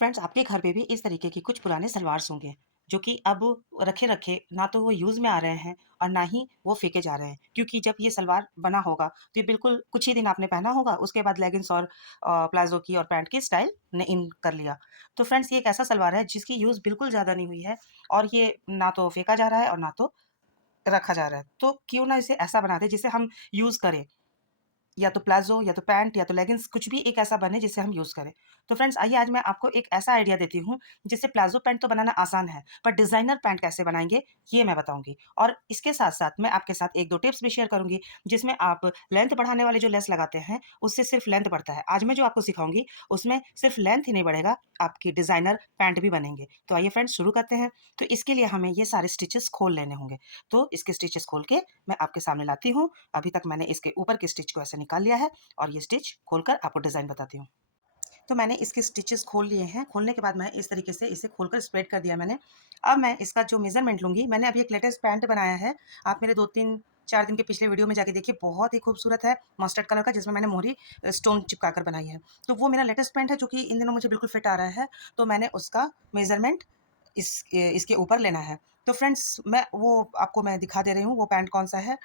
Friends, आपके घर पे भी इस तरीके की कुछ पुराने सलवार्स होंगे जो कि अब रखे-रखे ना तो वो यूज़ में आ रहे हैं और ना ही वो फेंके जा रहे हैं। क्योंकि जब ये सलवार बना होगा तो ये बिल्कुल कुछ ही दिन आपने पहना होगा, उसके बाद लेगिंग्स और प्लाज़ो की और पैंट की स्टाइल ने इन कर लिया। तो फ्रेंड्स, ये एक ऐसा सलवार है जिसकी यूज़ बिल्कुल ज़्यादा नहीं हुई है और ये ना तो फेंका जा रहा है और ना तो रखा जा रहा है। तो क्यों ना इसे ऐसा बना दें जिसे हम यूज़ करें। या तो प्लाज़ो या तो पैंट या तो लेगिंग्स, कुछ भी एक ऐसा बने जिसे हम यूज़ करें। तो फ्रेंड्स, आइए आज मैं आपको एक ऐसा आइडिया देती हूँ जिससे प्लाज़ो पैंट तो बनाना आसान है, पर डिज़ाइनर पैंट कैसे बनाएँगे ये मैं बताऊँगी। और इसके साथ-साथ मैं आपके साथ 1-2 टिप्स भी शेयर करूँगी जिसमें आप लेंथ बढ़ाने वाले जो लेस लगाते हैं उससे सिर्फ लेंथ बढ़ता है। आज मैं जो आपको सिखाऊँगी उसमें सिर्फ लेंथ ही नहीं बढ़ेगा, आपकी डिज़ाइनर पैंट भी बनेंगे। तो आइए फ्रेंड्स, शुरू करते हैं। तो इसके लिए हमें ये सारे स्टिचेस खोल लेने होंगे। तो इसके स्टिचेस खोल के मैं आपके सामने लाती हूँ। अभी तक मैंने इसके ऊपर के स्टिच को ऐसे निकाल लिया है और ये स्टिच खोलकर आपको डिज़ाइन बताती हूँ। तो मैंने इसके स्टिचेस खोल लिए हैं। खोलने के बाद मैं इस तरीके से इसे खोलकर स्प्रेड कर दिया मैंने। अब मैं इसका जो मेज़रमेंट लूँगी, मैंने अभी एक लेटेस्ट पैंट बनाया है। आप मेरे 2-3-4 दिन के पिछले वीडियो में जाके देखिए, बहुत ही खूबसूरत है, मस्टर्ड कलर का, जिसमें मैंने मोहरी स्टोन चिपका कर बनाई है। तो वो मेरा लेटेस्ट पैंट है जो कि इन दिनों मुझे बिल्कुल फिट आ रहा है। तो मैंने उसका मेज़रमेंट इसके ऊपर लेना है। तो फ्रेंड्स, मैं आपको दिखा दे रही हूँ वो पैंट कौन-सा है।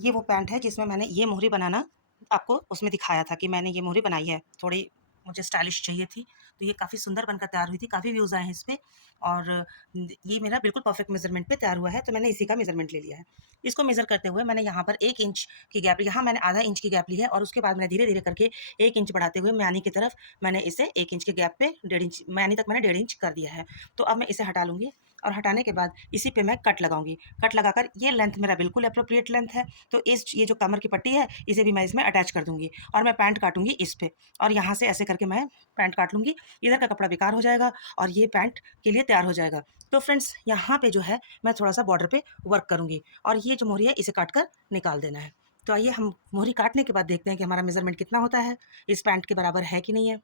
ये वो पैंट है जिसमें मैंने ये मोहरी बनाना आपको उसमें दिखाया था कि मैंने ये मोहरी बनाई है। थोड़ी मुझे स्टाइलिश चाहिए थी, तो ये काफ़ी सुंदर बनकर तैयार हुई थी, काफ़ी व्यूज़ आए हैं इस पे और ये मेरा बिल्कुल परफेक्ट मेज़रमेंट पे तैयार हुआ है, तो मैंने इसी का मेज़रमेंट ले लिया है। इसको मेज़र करते हुए मैंने यहाँ पर 1 इंच की गैप, यहाँ मैंने आधा इंच की गैप ली है और उसके बाद मैंने धीरे-धीरे करके 1 इंच बढ़ाते हुए म्यानी की तरफ मैंने इसे 1 इंच के गैप पे 1.5 इंच म्यानी तक मैंने 1.5 इंच कर दिया है। तो अब मैं इसे हटा लूँगी और हटाने के बाद इसी पे मैं कट लगाऊँगी। कट लगाकर ये लेंथ मेरा बिल्कुल एप्रोप्रिएट लेंथ है, तो ये जो कमर की पट्टी है इसे भी मैं इसमें अटैच कर दूँगी और मैं पैंट काटूँगी इस पे और यहाँ से ऐसे करके मैं पैंट काट लूँगी। इधर का कपड़ा बेकार हो जाएगा और ये पैंट के लिए तैयार हो जाएगा। तो फ्रेंड्स, यहाँ पे जो है मैं थोड़ा-सा बॉर्डर पे वर्क करूँगी और ये जो मोहरी है इसे काट कर निकाल देना है। तो आइए हम मोहरी काटने के बाद देखते हैं कि हमारा मेज़रमेंट कितना होता है, इस पैंट के बराबर है कि नहीं है।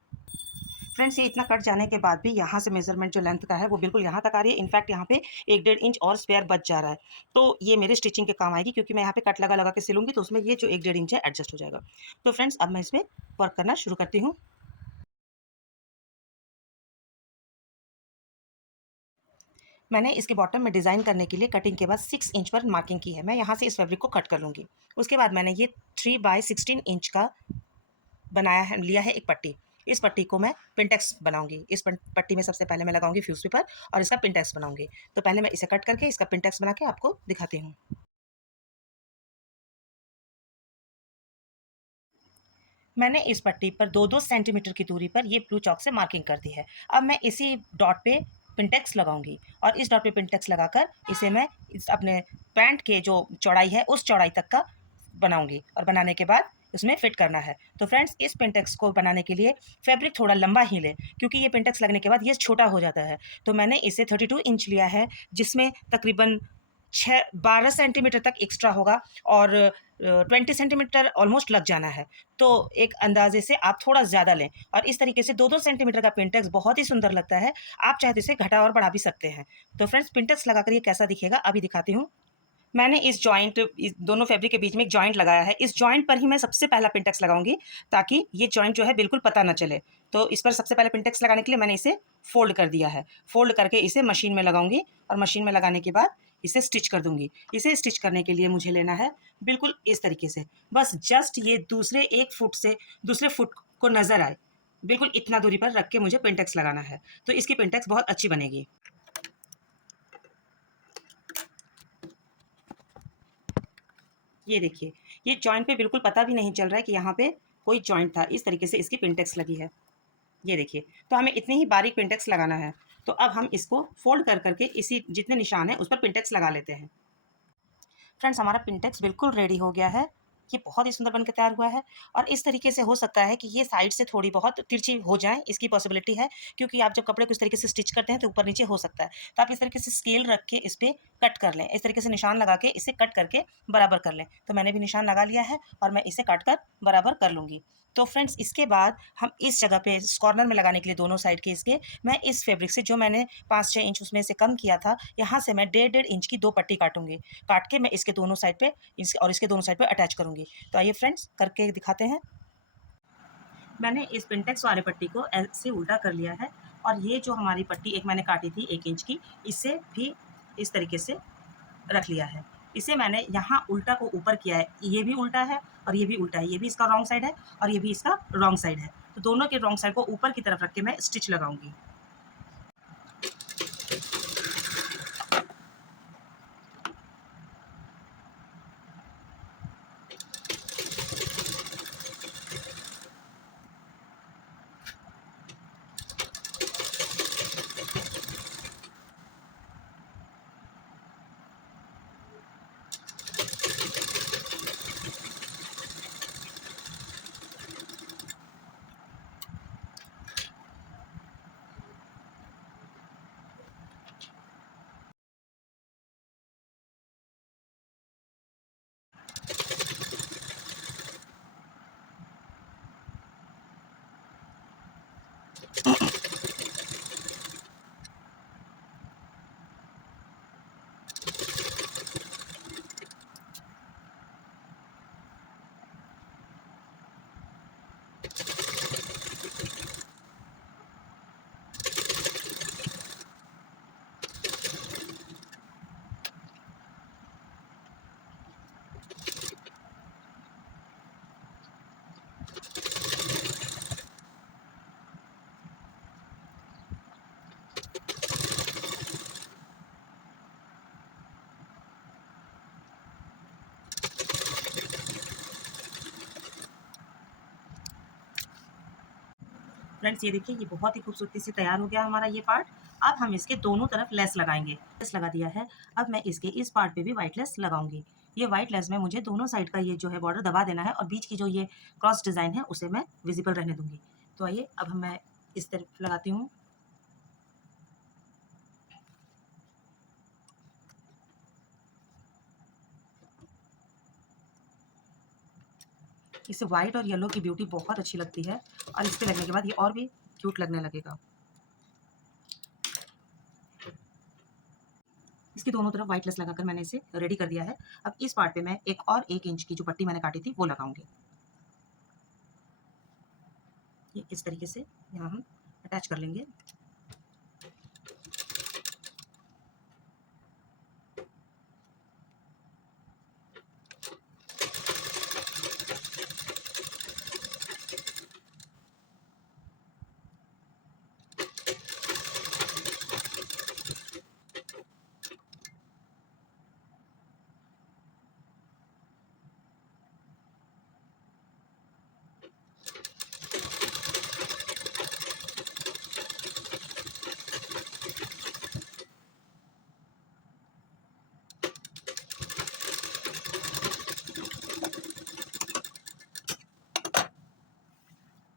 फ्रेंड्स, ये इतना कट जाने के बाद भी यहाँ से मेज़रमेंट जो लेंथ का है वो बिल्कुल यहाँ तक आ रही है। इनफैक्ट यहाँ पे 1 डेढ़ इंच और स्पेयर बच जा रहा है। तो ये मेरे स्टिचिंग के काम आएगी क्योंकि मैं यहाँ पे कट लगा-लगा के सिलूँगी तो उसमें ये जो 1 डेढ़ इंच है एडजस्ट हो जाएगा। तो फ्रेंड्स, अब मैं इसमें वर्क करना शुरू करती हूँ। मैंने इसके बॉटम में डिज़ाइन करने के लिए कटिंग के बाद 6 इंच पर मार्किंग की है। मैं यहाँ से इस फैब्रिक को कट कर लूँगी। उसके बाद मैंने ये 3 बाय 16 इंच का बनाया है, लिया है एक पट्टी। इस पट्टी को मैं पिंटेक्स बनाऊँगी। इस पट्टी में सबसे पहले मैं लगाऊँगी फ्यूज़ पेपर और इसका पिंटेक्स बनाऊँगी। तो पहले मैं इसे कट करके इसका पिंटेक्स बना के आपको दिखाती हूँ। मैंने इस पट्टी पर 2-2 सेंटीमीटर की दूरी पर ये ब्लू चॉक से मार्किंग कर दी है। अब मैं इसी डॉट पे पिंटेक्स लगाऊँगी और इस डॉट पे पिंटेक्स लगाकर इसे मैं इस अपने पैंट के जो चौड़ाई है उस चौड़ाई तक का बनाऊँगी और बनाने के बाद उसमें फिट करना है। तो फ्रेंड्स, इस पिंटेक्स को बनाने के लिए फैब्रिक थोड़ा लंबा ही लें क्योंकि ये पिंटेक्स लगने के बाद ये छोटा हो जाता है। तो मैंने इसे 32 इंच लिया है जिसमें तकरीबन 12 सेंटीमीटर तक एक्स्ट्रा होगा और 20 सेंटीमीटर ऑलमोस्ट लग जाना है। तो एक अंदाज़े से आप थोड़ा ज़्यादा लें और इस तरीके से 2-2 सेंटीमीटर का पिंटेक्स बहुत ही सुंदर लगता है। आप चाहे तो इसे घटा और बढ़ा भी सकते हैं। तो फ्रेंड्स, पिंटेक्स लगाकर ये कैसा दिखेगा अभी दिखाती हूँ। मैंने इस दोनों फैब्रिक के बीच में एक जॉइंट लगाया है। इस जॉइंट पर ही मैं सबसे पहला पिंटेक्स लगाऊँगी ताकि ये जॉइंट जो है बिल्कुल पता ना चले। तो इस पर सबसे पहले पिंटेक्स लगाने के लिए मैंने इसे फ़ोल्ड कर दिया है। फ़ोल्ड करके इसे मशीन में लगाऊँगी और मशीन में लगाने के बाद इसे स्टिच कर दूँगी। इसे स्टिच करने के लिए मुझे लेना है बिल्कुल इस तरीके से। बस जस्ट ये दूसरे 1 फुट से दूसरे फुट को नज़र आए, बिल्कुल इतना दूरी पर रख के मुझे पिंटेक्स लगाना है। तो इसकी पिंटेक्स बहुत अच्छी बनेगी। ये देखिए, ये जॉइंट पे बिल्कुल पता भी नहीं चल रहा है कि यहाँ पे कोई जॉइंट था। इस तरीके से इसकी पिंटेक्स लगी है। ये देखिए, तो हमें इतनी ही बारीक पिंटेक्स लगाना है। तो अब हम इसको फ़ोल्ड कर के इसी जितने निशान हैं उस पर पिंटेक्स लगा लेते हैं। फ्रेंड्स, हमारा पिंटेक्स बिल्कुल रेडी हो गया है। ये बहुत ही सुंदर बन के तैयार हुआ है और इस तरीके से हो सकता है कि ये साइड से थोड़ी बहुत तिरछी हो जाए, इसकी पॉसिबिलिटी है क्योंकि आप जब कपड़े को इस तरीके से स्टिच करते हैं तो ऊपर-नीचे हो सकता है। तो आप इस तरीके से स्केल रख के इस पे कट कर लें। इस तरीके से निशान लगा के इसे कट करके बराबर कर लें। तो मैंने भी निशान लगा लिया है और मैं इसे काट कर बराबर कर लूँगी। तो फ्रेंड्स, इसके बाद हम इस जगह पे इस कॉर्नर में लगाने के लिए दोनों साइड के इसके, मैं इस फैब्रिक से जो मैंने 5-6 इंच उसमें से कम किया था, यहाँ से मैं डेढ़-डेढ़ इंच की 2 पट्टी काटूँगी। काट के मैं इसके दोनों साइड पे इसके दोनों साइड पे अटैच करूँगी। तो आइए फ्रेंड्स, करके दिखाते हैं। मैंने इस पिंटेक्स वाले पट्टी को ऐसे उल्टा कर लिया है और ये जो हमारी पट्टी एक मैंने काटी थी 1 इंच की, इसे भी इस तरीके से रख लिया है। इसे मैंने यहाँ उल्टा को ऊपर किया है, ये भी उल्टा है और ये भी उल्टा है, ये भी इसका रॉन्ग साइड है और ये भी इसका रॉन्ग साइड है। तो दोनों के रॉन्ग साइड को ऊपर की तरफ रख के मैं स्टिच लगाऊंगी। फ्रेंड्स ये देखिए, ये बहुत ही खूबसूरती से तैयार हो गया हमारा ये पार्ट। अब हम इसके दोनों तरफ लेस लगाएंगे। लेस लगा दिया है, अब मैं इसके इस पार्ट पे भी व्हाइट लेस लगाऊंगी। ये व्हाइट लेस में मुझे दोनों साइड का ये जो है बॉर्डर दबा देना है और बीच की जो ये क्रॉस डिज़ाइन है उसे मैं विजिबल रहने दूंगी। तो आइए अब मैं इस तरफ लगाती हूँ। इससे व्हाइट और येलो की ब्यूटी बहुत अच्छी लगती है और इस पे लगने के बाद ये और भी क्यूट लगने लगेगा। इसकी दोनों तरफ व्हाइट लेस लगाकर मैंने इसे रेडी कर दिया है। अब इस पार्ट पे मैं एक और 1 इंच की जो पट्टी मैंने काटी थी वो लगाऊंगी। ये इस तरीके से यहाँ हम अटैच कर लेंगे।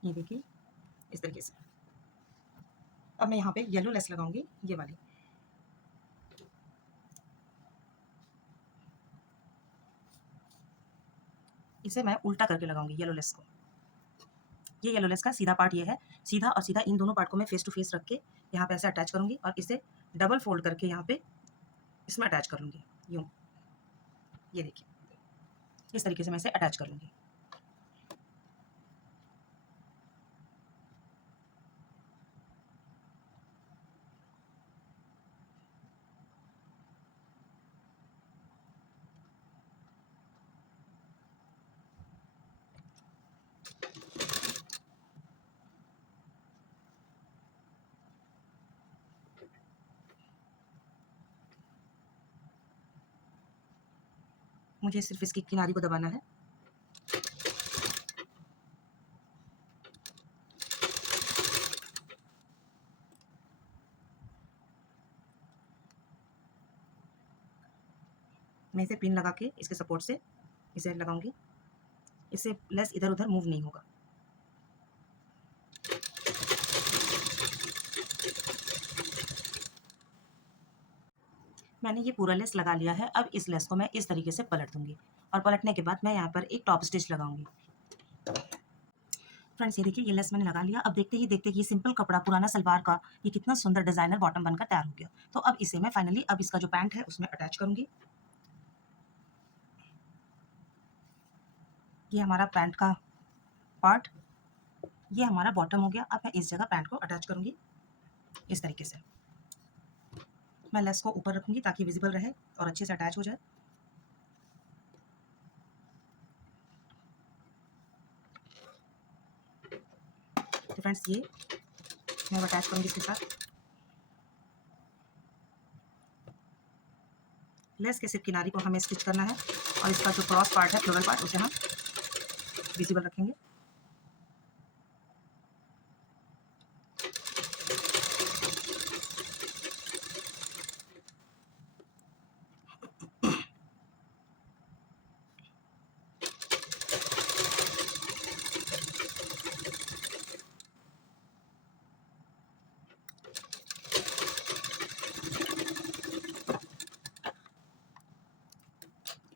ये देखिए इस तरीके से। अब मैं यहाँ पे येलो लेस लगाऊंगी, ये वाली। इसे मैं उल्टा करके लगाऊंगी येलो लेस को। ये येलो लेस का सीधा पार्ट ये है। सीधा और सीधा इन दोनों पार्ट को मैं फेस टू फेस रख के यहाँ पे ऐसे अटैच करूंगी और इसे डबल फोल्ड करके यहाँ पे इसमें अटैच कर लूंगी, यूँ। ये देखिए इस तरीके से मैं इसे अटैच कर लूंगी। मुझे सिर्फ इसकी किनारी को दबाना है। मैं इसे पिन लगा के इसके सपोर्ट से इसे लगाऊंगी। इससे लेस इधर उधर मूव नहीं होगा। मैंने ये पूरा लेस लगा लिया है। अब इस लेस को मैं इस तरीके से पलट दूंगी और पलटने के बाद मैं यहाँ पर एक टॉप स्टिच लगाऊंगी। फ्रेंड्स ये देखिए, ये लेस मैंने लगा लिया। अब देखते ही देखते ये सिंपल कपड़ा पुराना सलवार का ये कितना सुंदर डिजाइनर बॉटम बनकर तैयार हो गया। तो अब इसे मैं फाइनली अब इसका जो पैंट है उसमें अटैच करूंगी। ये हमारा पैंट का पार्ट। ये हमारा बॉटम हो गया। अब मैं इस जगह पैंट को अटैच करूँगी इस तरीके से। मैं लेस को ऊपर रखूँगी ताकि विजिबल रहे और अच्छे से अटैच हो जाए। तो फ्रेंड्स ये मैं अटैच करूँगी इसके साथ। लेस के सिर्फ किनारी को हमें स्टिच करना है और इसका जो क्रॉस पार्ट है, फ्लोरल पार्ट, उसे हम विजिबल रखेंगे।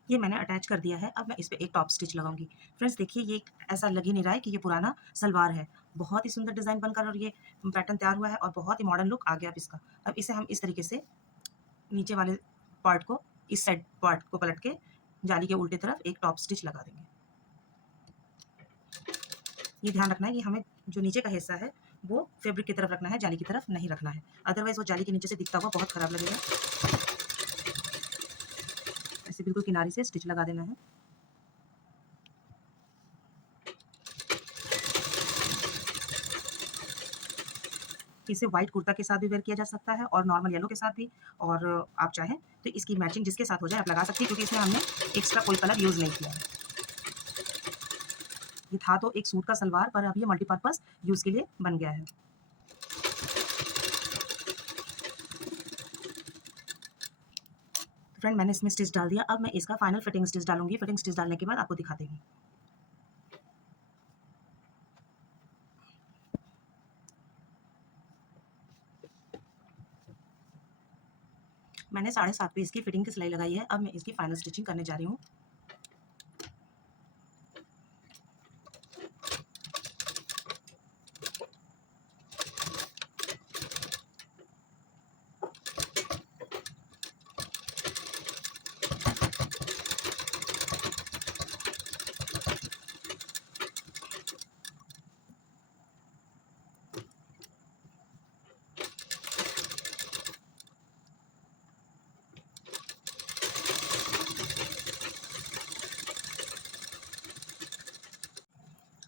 ये मैंने अटैच कर दिया है। अब मैं इस पे एक टॉप स्टिच लगाऊंगी। फ्रेंड्स देखिए, ये ऐसा लग ही नहीं रहा है कि ये पुराना सलवार है। बहुत ही सुंदर डिज़ाइन बनकर और ये पैटर्न तैयार हुआ है और बहुत ही मॉडर्न लुक आ गया अब इसका। अब इसे हम इस तरीके से नीचे वाले पार्ट को, इस साइड पार्ट को पलट के जाली के उल्टे तरफ एक टॉप स्टिच लगा देंगे। ये ध्यान रखना है कि हमें जो नीचे का हिस्सा है वो फैब्रिक की तरफ रखना है, जाली की तरफ नहीं रखना है। अदरवाइज वो जाली के नीचे से दिखता हुआ बहुत खराब लगेगा। ऐसे बिल्कुल किनारे से स्टिच लगा देना है। इसे व्हाइट कुर्ता के साथ भी वेयर किया जा सकता है और नॉर्मल येलो के साथ भी। और आप चाहें तो इसकी मैचिंग जिसके साथ हो जाए आप लगा सकती हैं, क्योंकि इसमें हमने एक्स्ट्रा कोई कलर यूज़ नहीं किया है। ये था तो एक सूट का सलवार, पर अब ये मल्टीपर्पज़ यूज़ के लिए बन गया है। फ्रेंड मैंने इसमें स्टिच डाल दिया। अब मैं इसका फाइनल फिटिंग स्टिच डालूंगी। फिटिंग स्टिच डालने के बाद आपको दिखाती हूँ। मैंने 7.5 पे इसकी फिटिंग की सिलाई लगाई है। अब मैं इसकी फाइनल स्टिचिंग करने जा रही हूँ।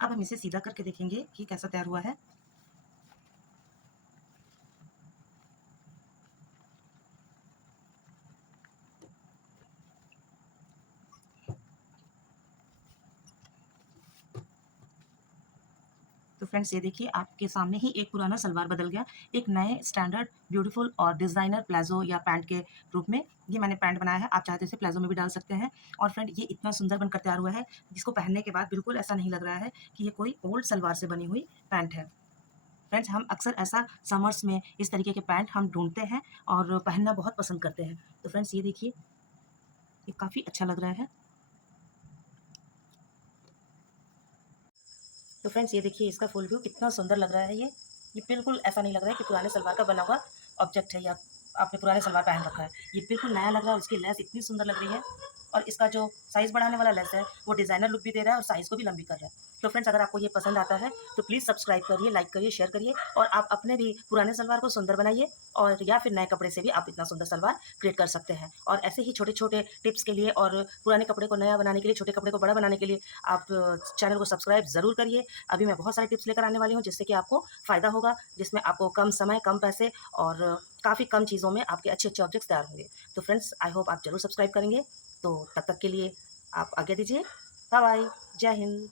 अब हम इसे सीधा करके देखेंगे कि कैसा तैयार हुआ है। तो फ्रेंड्स ये देखिए, आपके सामने ही एक पुराना सलवार बदल गया एक नए स्टैंडर्ड ब्यूटीफुल और डिज़ाइनर प्लाजो या पैंट के रूप में। ये मैंने पैंट बनाया है, आप चाहे तो इसे प्लाजो में भी डाल सकते हैं। और फ्रेंड ये इतना सुंदर बनकर तैयार हुआ है, जिसको पहनने के बाद बिल्कुल ऐसा नहीं लग रहा है कि ये कोई ओल्ड सलवार से बनी हुई पैंट है। फ्रेंड्स हम अक्सर ऐसा समर्स में इस तरीके के पैंट हम ढूंढते हैं और पहनना बहुत पसंद करते हैं। तो फ्रेंड्स ये देखिए, ये काफ़ी अच्छा लग रहा है। तो फ्रेंड्स ये देखिए, इसका फुल व्यू कितना सुंदर लग रहा है। ये बिल्कुल ऐसा नहीं लग रहा है कि पुराने सलवार का बना हुआ ऑब्जेक्ट है या आपने पुराने सलवार पहन रखा है। ये बिल्कुल नया लग रहा है। उसकी लेस इतनी सुंदर लग रही है और इसका जो साइज़ बढ़ाने वाला लेस है वो डिज़ाइनर लुक भी दे रहा है और साइज़ को भी लंबी कर रहा है। तो फ्रेंड्स अगर आपको ये पसंद आता है तो प्लीज़ सब्सक्राइब करिए, लाइक करिए, शेयर करिए और आप अपने भी पुराने सलवार को सुंदर बनाइए। और या फिर नए कपड़े से भी आप इतना सुंदर सलवार क्रिएट कर सकते हैं। और ऐसे ही छोटे-छोटे टिप्स के लिए और पुराने कपड़े को नया बनाने के लिए, छोटे कपड़े को बड़ा बनाने के लिए आप चैनल को सब्सक्राइब ज़रूर करिए। अभी मैं बहुत सारे टिप्स लेकर आने वाली हूँ जिससे कि आपको फ़ायदा होगा, जिसमें आपको कम समय, कम पैसे और काफ़ी कम चीज़ों में आपके अच्छे-अच्छे ऑब्जेक्ट्स तैयार होंगे। तो फ्रेंड्स आई होप आप ज़रूर सब्सक्राइब करेंगे। तो तब तक के लिए आप आज्ञा दीजिए। Bye bye. जय हिंद।